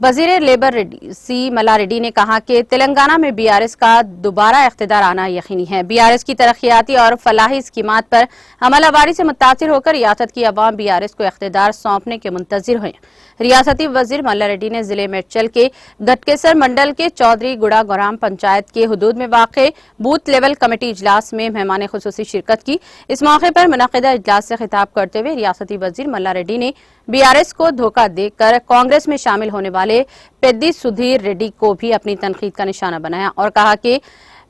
वजीर लेबर रेड्डी सी मल्लारेड्डी ने कहा कि तेलंगाना में बीआरएस का दोबारा इख्तिदार आना यकीनी है। बीआरएस की तरक्याती और फलाही स्कीमात पर अमलावारी से मुतासिर होकर रियासत की अवाम बीआरएस को इख्तिदार सौंपने के मुंतजिर हैं। रियासती वजीर मल्लारेड्डी ने जिले मेडचल के गटकेसर मंडल के चौधरी गुड़ा ग्राम पंचायत के हुदूद में वाक़े बूथ लेवल कमेटी इजलास में मेहमान खुसूसी शिरकत की। इस मौके पर मुनक़िदा इजलास से खिताब करते हुए रियासती वजीर मल्लारेड्डी ने बीआरएस को धोखा देकर कांग्रेस में शामिल होने वाले पेद्दी सुधीर रेड्डी को भी अपनी तनकीद का निशाना बनाया और कहा कि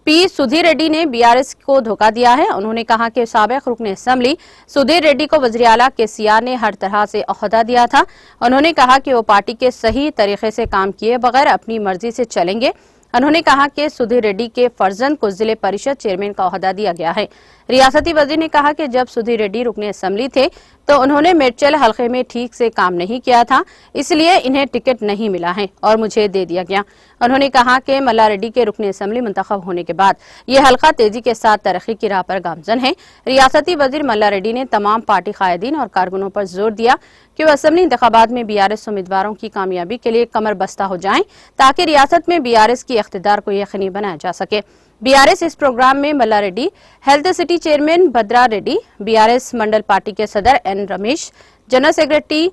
पी सुधीर रेड्डी ने बीआरएस को धोखा दिया है। उन्होंने कहा कि साबिक़ रुकन असेंबली सुधीर रेड्डी को वज़ीर आला केसीआर ने हर तरह से ओहदा दिया था। उन्होंने कहा कि वो पार्टी के सही तरीके से काम किए बगैर अपनी मर्जी से चलेंगे। उन्होंने कहा कि सुधीर रेड्डी के फर्जंद को जिले परिषद चेयरमैन का ओहदा दिया गया है। रियासती वजीर ने कहा कि जब सुधीर रेड्डी रुकन असेंबली थे तो उन्होंने मेडचल हल्के में ठीक से काम नहीं किया था, इसलिए इन्हें टिकट नहीं मिला है और मुझे दे दिया गया। उन्होंने कहा कि मल्लारेड्डी के रुकन असेंबली मुंतखब होने के बाद ये हल्का तेजी के साथ तरक्की की राह पर गामजन है। रियासती वजीर मल्लारेड्डी ने तमाम पार्टी कायदीन और कारकुनों पर जोर दिया कि वो असेंबली इंतखाबात में बीआरएस उम्मीदवारों की कामयाबी के लिए कमर बस्ता हो जाएं ताकि रियासत में बीआरएस की इख्तिदार को यकीनी बनाया जा सके। बीआरएस इस प्रोग्राम में मल्लारेड्डी, हेल्थ सिटी चेयरमैन भद्रा रेड्डी, बीआरएस मंडल पार्टी के सदर एन रमेश, जनरल सेक्रेटरी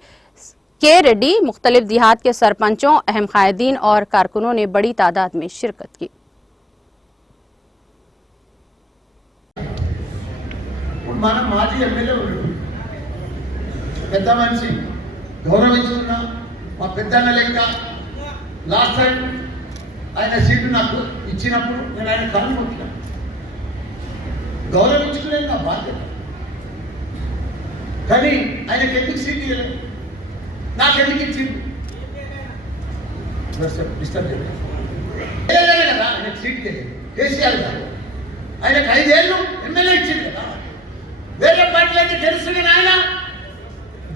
के रेड्डी, मुख्तलिफ देहात के सरपंचों, अहम कायदीन और कारकुनों ने बड़ी तादाद में शिरकत की। ఆయన సీటు నాకు ఇచ్చినప్పుడు నేను ఆయన కాలు మొక్కినా, గౌరవించుకునేది నా బాధ్యత. కానీ ఆయనకి ఎందుకు సీట్ ఇవ్వలేదు, నాకెందుకు ఇచ్చింది డిస్టర్బ్ చేయలేదు కదా. ఆయనకు సీట్ ఇవ్వలేదు కేసీఆర్ గారు, ఆయనకు 5 ఏళ్ళు ఎమ్మెల్యే ఇచ్చింది కదా. వేరే పార్టీలు అయితే గెలుస్తున్నాను, ఆయన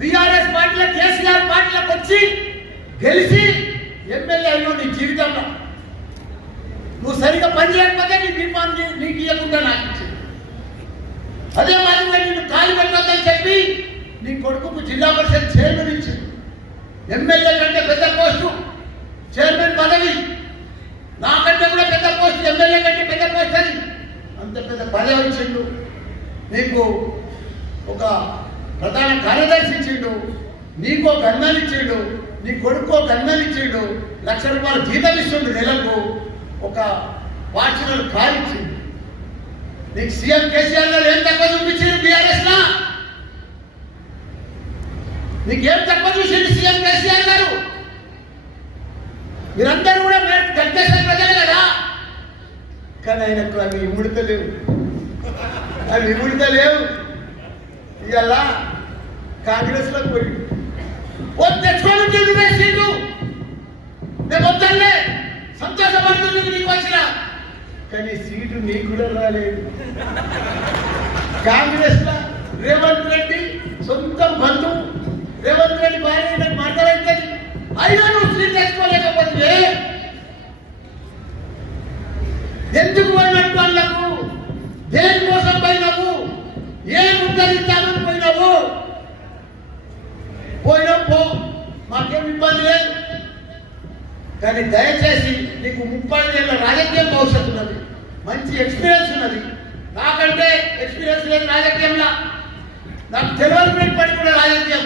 బీఆర్ఎస్ పార్టీలో కేసీఆర్ పార్టీలోకి వచ్చి గెలిచి ఎమ్మెల్యే అయినా నీ జీవితంలో నువ్వు సరిగా పని చేయకపోతే నీ బీఫామ్ నీకు ఇవ్వకుండా నాకు ఇచ్చింది. అదే మాదిరిగా నిన్ను ఖాళీ పెట్టొద్దని చెప్పి నీ కొడుకుకు జిల్లా పరిషత్ చైర్మన్ ఇచ్చింది. ఎమ్మెల్యే కంటే పెద్ద పోస్టు చైర్మన్ పదవి, నాకంటే కూడా పెద్ద పోస్ట్, ఎమ్మెల్యే కంటే పెద్ద పోస్ట్ అని అంత పెద్ద పదవి ఇచ్చిండు. నీకు ఒక ప్రధాన కార్యదర్శి ఇచ్చిండు, నీకో గన్మెన్ ఇచ్చిండు, నీ కొడుకో గన్మెన్ ఇచ్చిండు, ₹1,00,000 జీతం ఇస్తుండు నెలకు, ఒక ఫార్చునర్ కార్ ఇచ్చింది. నీకు సీఎం కేసీఆర్ గారు ఏం తక్కువ చూపించారు బీఆర్ఎస్ లా? నీకేం తక్కువ చూసింది సీఎం కేసీఆర్ గారు? మీరందరూ కూడా గట్టేసిన ప్రజలు కదా. కానీ ఆయనకు అవి ఇముడతలేవు, అవి ఇముడతలేవు. ఇవాళ కాంగ్రెస్ లో పోయి తెచ్చుకోవాలి సీటు, నేను వద్దలే సంతోషపడుతుంది నీకు వచ్చిన, కానీ సీటు నీకు కూడా రాలేదు. కాంగ్రెస్ లో రేవంత్ రెడ్డి సొంత బంధువు, రేవంత్ రెడ్డి భార్య నాకు మాట్లాడుతుంది, అయినా నువ్వు సీట్ తెచ్చుకోలేకపోతే ఎందుకు పోయినట్టు వాళ్ళకు? దేనికోసం పోయినావు? ఏం ఉద్ధరించాలని పోయినావు? పోయినావు పో, మాకేం ఇబ్బంది లేదు. కానీ దయచేసి నీకు 30 ఏళ్ళ రాజకీయ భవిష్యత్తు ఉన్నది, మంచి ఎక్స్పీరియన్స్ ఉన్నది. నాకంటే ఎక్స్పీరియన్స్ లేదు రాజకీయంలో, నాకు తెలియని పని కూడా రాజకీయం.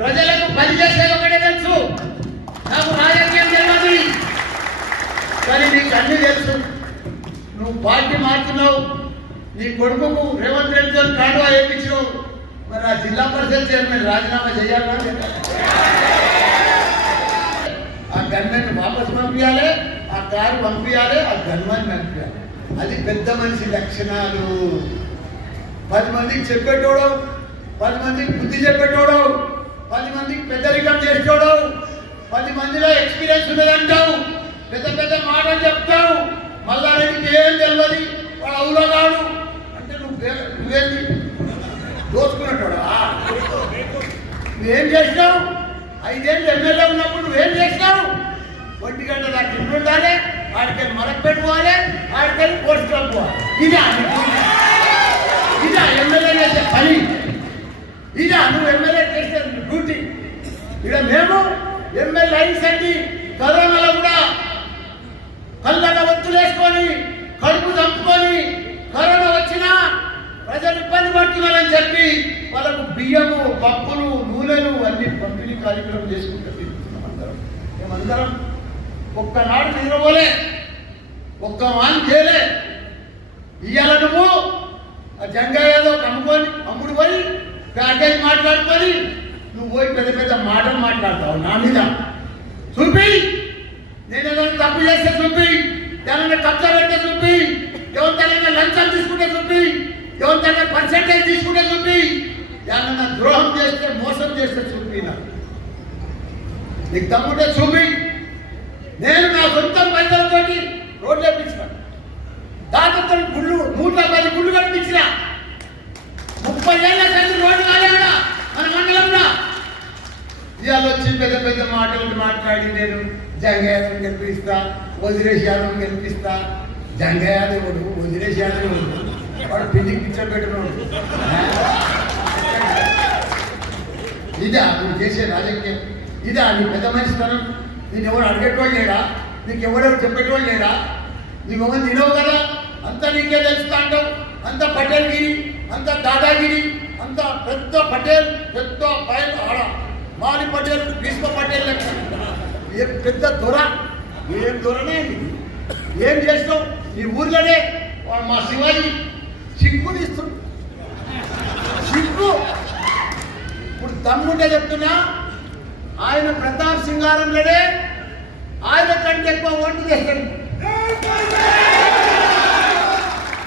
ప్రజలకు పని చేసేది ఒకటే తెలుసు, నాకు రాజకీయం తెలియదు. కానీ నీకు అన్ని తెలుసు. నువ్వు పార్టీ మారుతున్నావు, నీ కొడుకుకు రేవంత్ రెడ్డితో కాండువా వేయించావు, మరి ఆ జిల్లా పరిషత్ చైర్మన్ రాజీనామా చేయాలని ఆ గన్మెన్ వాపసు పంపించాలి, ఆ కారు పంపించాలి, ఆ గన్మెన్ పంపించాలి. అది పెద్ద మనిషి లక్షణాలు. 10 మందికి చెప్పేటోడు, 10 మందికి బుద్ధి చెప్పేటోడు, 10 మందికి పెద్దరికం చేసేటోడు, 10 మందిలో ఎక్స్పీరియన్స్ ఉన్నదంటావు, పెద్ద పెద్ద మాటలు చెప్తావు. మల్లారెడ్డికి ఏం తెలియదు, వాడు అవులగాడు అంటే నువ్వేంటి దోచుకున్నట్టు నువ్వేం చేసినావు? 5 ఏళ్ళు ఎమ్మెల్యే ఉన్నప్పుడు నువ్వేం చేసినావు? 1 గంట దాకా ఇంట్లో ఉండాలి, ఆడికెళ్ళి మరక పెట్టుకోవాలి, ఆడికెళ్ళి పోస్ట్ పోవాలి. ఇదా ఎమ్మెల్యే చేసే పని? ఇదా నువ్వు ఎమ్మెల్యే చేసే డ్యూటీ? ఇక్కడ మేము ఎమ్మెల్యే అయిన రెడ్డి కరోనాలో కూడా కళ్ళగా ఒత్తులేసుకొని కడుపు చంపుకొని కరోనా వచ్చినా ప్రజలు ఇబ్బంది పడుతున్నారని చెప్పి వాళ్ళకు బియ్యము పప్పులు నూనెలు అన్ని పంపిణీ కార్యక్రమం చేసుకుంటూ మేమందరం ఒక్కనాడు నిద్రపోలే ఒక్క వాన్ చేయలే. ఇవాళ నువ్వు ఆ జంగయ్యలో అమ్ముడు పోయి ప్యాకేజ్ మాట్లాడుకొని నువ్వు పోయి పెద్ద పెద్ద మాటలు మాట్లాడతావు నా మీద. చూపి నేను ఏదైనా తప్పు చేస్తే చూపి, ఏమైనా కబ్జా పెడితే చూపి, ఎవరితోనైనా లంచం తీసుకుంటే చూపి, ఎవరితోనైనా పర్సెంటేజ్ తీసుకుంటే చూపి, ఏమైనా ద్రోహం చేస్తే మోసం చేస్తే చూపి. నీకు తమ్ముంటే చూపి. నేను నా సొంత పైసలతో రోడ్లు వేపించాను. దాదాపు గుళ్ళు 110 గుళ్ళు కనిపించిన 30 ఏళ్ళ కంటే రోడ్డు కాలేదా మన మండలంలో. ఇవాళ వచ్చి పెద్ద పెద్ద మాటలు మాట్లాడి నేను జంగయ్యను గెలిపిస్తా, వదిలేసి యాదవ్ గెలిపిస్తా. జంగయ్యదేవుడు వదిలేసి యాదవుడు వాడు పిండికి పిచ్చర్ పెట్టినోడు. ఇదా నువ్వు చేసే రాజకీయం? ఇదా నీ పెద్ద మనిషితనం? నేను ఎవరు అడిగేటోళ్ళు లేడా? నీకు ఎవరెవరు చెప్పేటోళ్ళు లేడా? నీకు ఎవరు తినవు కదా, అంత నీకే తెలుస్తా అంటావు. అంత పటేల్గిరి, అంత దాదాగిరి, అంత పెద్ద పటేల్, పెద్ద పైల్ ఆడ మాలి పటేల్, భీష్మ పటేల్ లెక్క ఏ పెద్ద దొర. ఏం దొరనే ఏం చేసినావు నీ ఊర్లోనే? మా శివాజీ సిగ్గు తీస్తుంది. సిగ్గు. ఇప్పుడు తమ్ముంటే చెప్తున్నా, ఆయన ప్రతాప్ సింగారంలోనే ఆయన కంటే ఎక్కువ ఓట్లు చేస్తాడు.